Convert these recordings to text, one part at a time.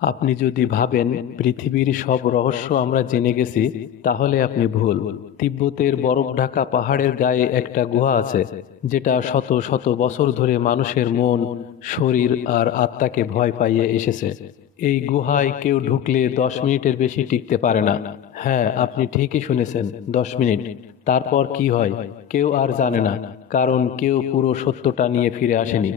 আপনি যদি ভাবেন পৃথিবীর সব রহস্য আমরা জেনে গেছি, তাহলে আপনি ভুল। তিব্বতের বরফ ঢাকা পাহাড়ের গায়ে একটা গুহা আছে, যেটা শত শত বছর ধরে মানুষের মন, শরীর আর আত্মাকে ভয় পাইয়ে এসেছে। এই গুহায় কেউ ঢুকলে 10 মিনিটের বেশি টিকতে পারে না। হ্যাঁ, আপনি ঠিকই শুনেছেন, 10 মিনিট। তারপর কি হয় কেউ আর জানে না, কারণ কেউ পুরো সত্যটা নিয়ে ফিরে আসেনি।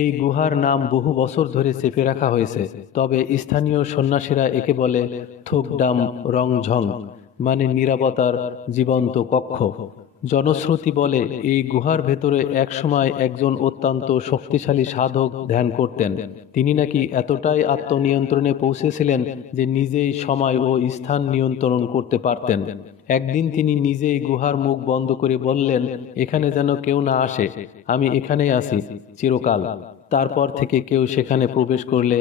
এই গুহার নাম বহু বছর ধরে চেপে রাখা হয়েছে, তবে স্থানীয় সন্ন্যাসীরা একে বলে থুকডাম রংঝং, মানে নিরাপত্তার জীবন্ত কক্ষ। জনশ্রুতি বলে এই গুহার ভেতরে একসময় একজন অত্যন্ত শক্তিশালী সাধক ধ্যান করতেন। তিনি নাকি এতটাই আত্মনিয়ন্ত্রণে পৌঁছেছিলেন যে নিজেই সময় ও স্থান নিয়ন্ত্রণ করতে পারতেন। একদিন তিনি নিজেই গুহার মুখ বন্ধ করে বললেন, এখানে যেন কেউ না আসে, আমি এখানেই আছি চিরকাল। তারপর থেকে কেউ সেখানে প্রবেশ করলে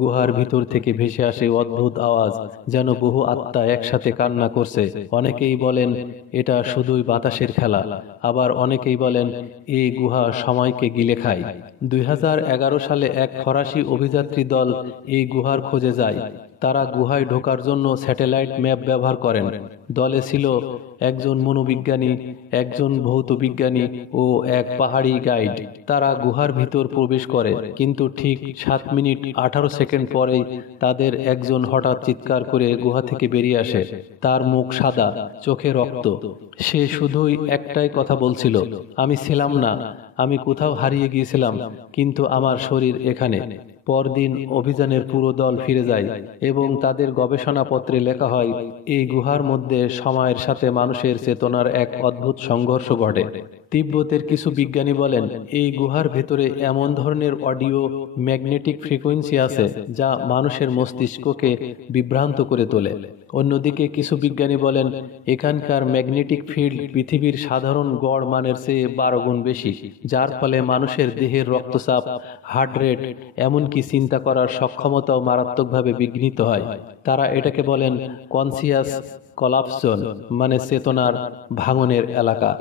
গুহার ভিতর থেকে ভেসে আসে অদ্ভুত আওয়াজ, যেন বহু আত্মা একসাথে কান্না করছে। অনেকেই বলেন এটা শুধুই বাতাসের খেলা, আবার অনেকেই বলেন এই গুহা সময়কে গিলে খায়। 2011 সালে এক ফরাসি অভিযাত্রী দল এই গুহার খোঁজে যায়। তারা গুহায় ঢোকার জন্য স্যাটেলাইট ম্যাপ ব্যবহার করেন। দলে ছিল একজন মনোবিজ্ঞানী, একজন ভৌত বিজ্ঞানী ও এক পাহাড়ি গাইড। তারা গুহার ভিতর প্রবেশ করে, কিন্তু ঠিক 7 মিনিট 18 সেকেন্ড পরেই তাদের একজন হঠাৎ চিৎকার করে গুহা থেকে বেরিয়ে আসে। তার মুখ সাদা, চোখে রক্ত। সে শুধুই একটাই কথা বলছিল, আমি ছিলাম না, আমি কোথাও হারিয়ে গিয়েছিলাম, কিন্তু আমার শরীর এখানে। পরদিন অভিযানের পুরো দল ফিরে যায় এবং তাদের গবেষণাপত্রে লেখা হয় এই গুহার মধ্যে সময়ের সাথে মানুষের চেতনার এক অদ্ভুত সংঘর্ষ ঘটে। তিব্বতের কিছু বিজ্ঞানী বলেন এই গুহার ভেতরে এমন ধরনের অডিও ম্যাগনেটিক ফ্রিকোয়েন্সি আছে যা মানুষের মস্তিষ্ককে বিভ্রান্ত করে তোলে। অন্যদিকে কিছু বিজ্ঞানী বলেন এখানকার ম্যাগনেটিক ফিল্ড পৃথিবীর সাধারণ গড় মানের চেয়ে 12 গুণ বেশি, যার ফলে মানুষের দেহের রক্তচাপ, হার্ট রেট, এমনকি চিন্তা করার সক্ষমতাও মারাত্মকভাবে বিঘ্নিত হয়। তারা এটাকে বলেন কনসিয়াস কলাপশন, মানে চেতনার ভাঙনের এলাকা।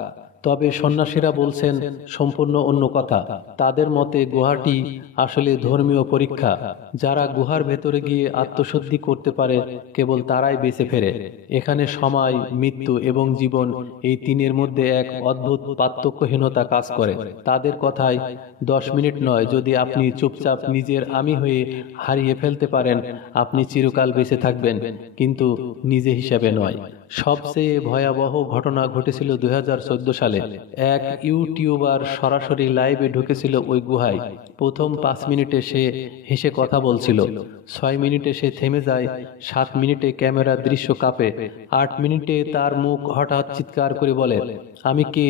তবে সন্ন্যাসীরা বলছেন সম্পূর্ণ অন্য কথা। তাদের মতে গুহাটি আসলে ধর্মীয় পরীক্ষা। যারা গুহার ভেতরে গিয়ে আত্মশুদ্ধি করতে পারে কেবল তারাই বেঁচে ফেরে। এখানে সময়, মৃত্যু এবং জীবন, এই তিনের মধ্যে এক অদ্ভুত পার্থক্যহীনতা কাজ করে। তাদের কথায় 10 মিনিট নয়, যদি আপনি চুপচাপ নিজের আমি হয়ে হারিয়ে ফেলতে পারেন, আপনি চিরকাল বেঁচে থাকবেন, কিন্তু নিজে হিসাবে নয়। সবচেয়ে ভয়াবহ ঘটনা ঘটেছিল 2014 সালে। এক ইউটিউবার সরাসরি লাইভে ঢুকেছিল ওই গুহায়। প্রথম 5 মিনিটে সে হেসে কথা বলছিল, 6 মিনিটে সে থেমে যায়, 7 মিনিটে ক্যামেরার দৃশ্য কাঁপে, 8 মিনিটে তার মুখ হঠাৎ চিৎকার করে বলে, আমি কে?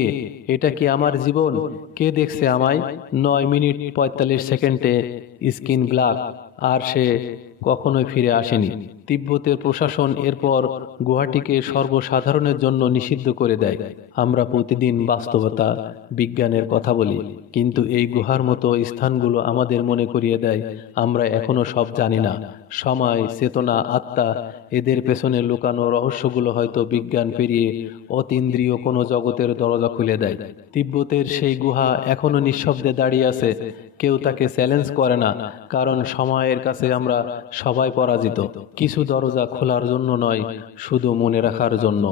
এটা কি আমার জীবন? কে দেখছে আমায়? 9 মিনিট 45 সেকেন্ডে স্ক্রিন ব্ল্যাক, আর সে কখনোই ফিরে আসেনি। তিব্বতের প্রশাসন এরপর গুহাটিকে সর্বসাধারণের জন্য নিষিদ্ধ করে দেয়। আমরা প্রতিদিন বাস্তবতা, বিজ্ঞানের কথা বলি, কিন্তু এই গুহার মতো স্থানগুলো আমাদের মনে করিয়ে দেয় আমরা এখনো সব জানি না। সময়, চেতনা, আত্মা, এদের পেছনে লুকানো রহস্যগুলো হয়তো বিজ্ঞান পেরিয়ে অতীন্দ্রিয় কোনো জগতের দরজা খুলে দেয়। তিব্বতের সেই গুহা এখনো নিঃশব্দে দাঁড়িয়ে আছে। কেউ তাকে চ্যালেঞ্জ করে না, কারণ সময়ের কাছে আমরা সবাই পরাজিত। কিছু দরজা খোলার জন্য নয়, শুধু মনে রাখার জন্য।